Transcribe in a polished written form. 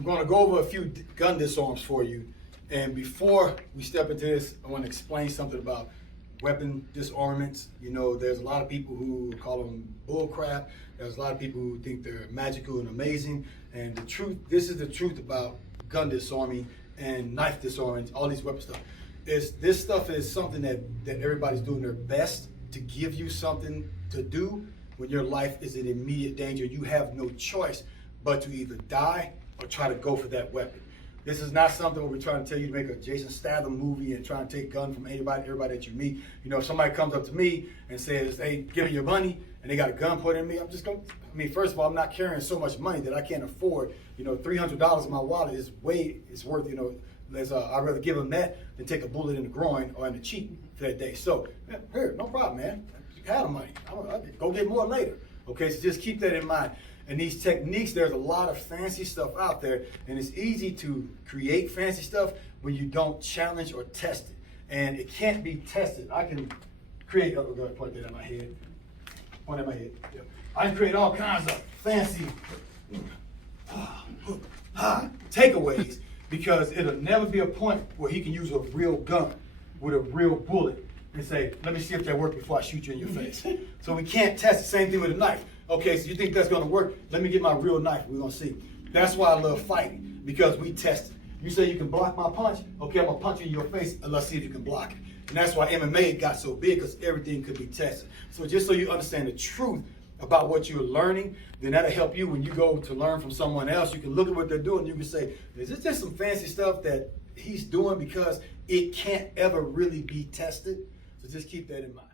I'm going to go over a few gun disarms for you. And before we step into this, I want to explain something about weapon disarmaments. You know, there's a lot of people who call them bull crap. There's a lot of people who think they're magical and amazing. And the truth, this is the truth about gun disarming and knife disarming, all these weapon stuff. This stuff is something that everybody's doing their best to give you something to do when your life is in immediate danger. You have no choice but to either die or try to go for that weapon. This is not something where we're trying to tell you to make a Jason Statham movie and try to take a gun from everybody that you meet. You know, if somebody comes up to me and says, hey, give me your money, and they got a gun pointed at me, I'm just going to, first of all, I'm not carrying so much money that I can't afford. You know, $300 in my wallet is worth, you know, I'd rather give them that than take a bullet in the groin or in the cheek for that day. So, here, no problem, man. You have the money. I'll go get more later. Okay, so just keep that in mind. And these techniques, there's a lot of fancy stuff out there, and it's easy to create fancy stuff when you don't challenge or test it. And it can't be tested. I can create, oh, go ahead, point that at my head. Point at my head. Yeah. I can create all kinds of fancy takeaways because it'll never be a point where he can use a real gun with a real bullet and say, let me see if that worked before I shoot you in your face. So we can't test the same thing with a knife. Okay, so you think that's gonna work? Let me get my real knife, we're gonna see. That's why I love fighting, because we test it. You say you can block my punch? Okay, I'm gonna punch you in your face and let's see if you can block it. And that's why MMA got so big, because everything could be tested. So just so you understand the truth about what you're learning, then that'll help you when you go to learn from someone else. You can look at what they're doing, you can say, is this just some fancy stuff that he's doing because it can't ever really be tested? So just keep that in mind.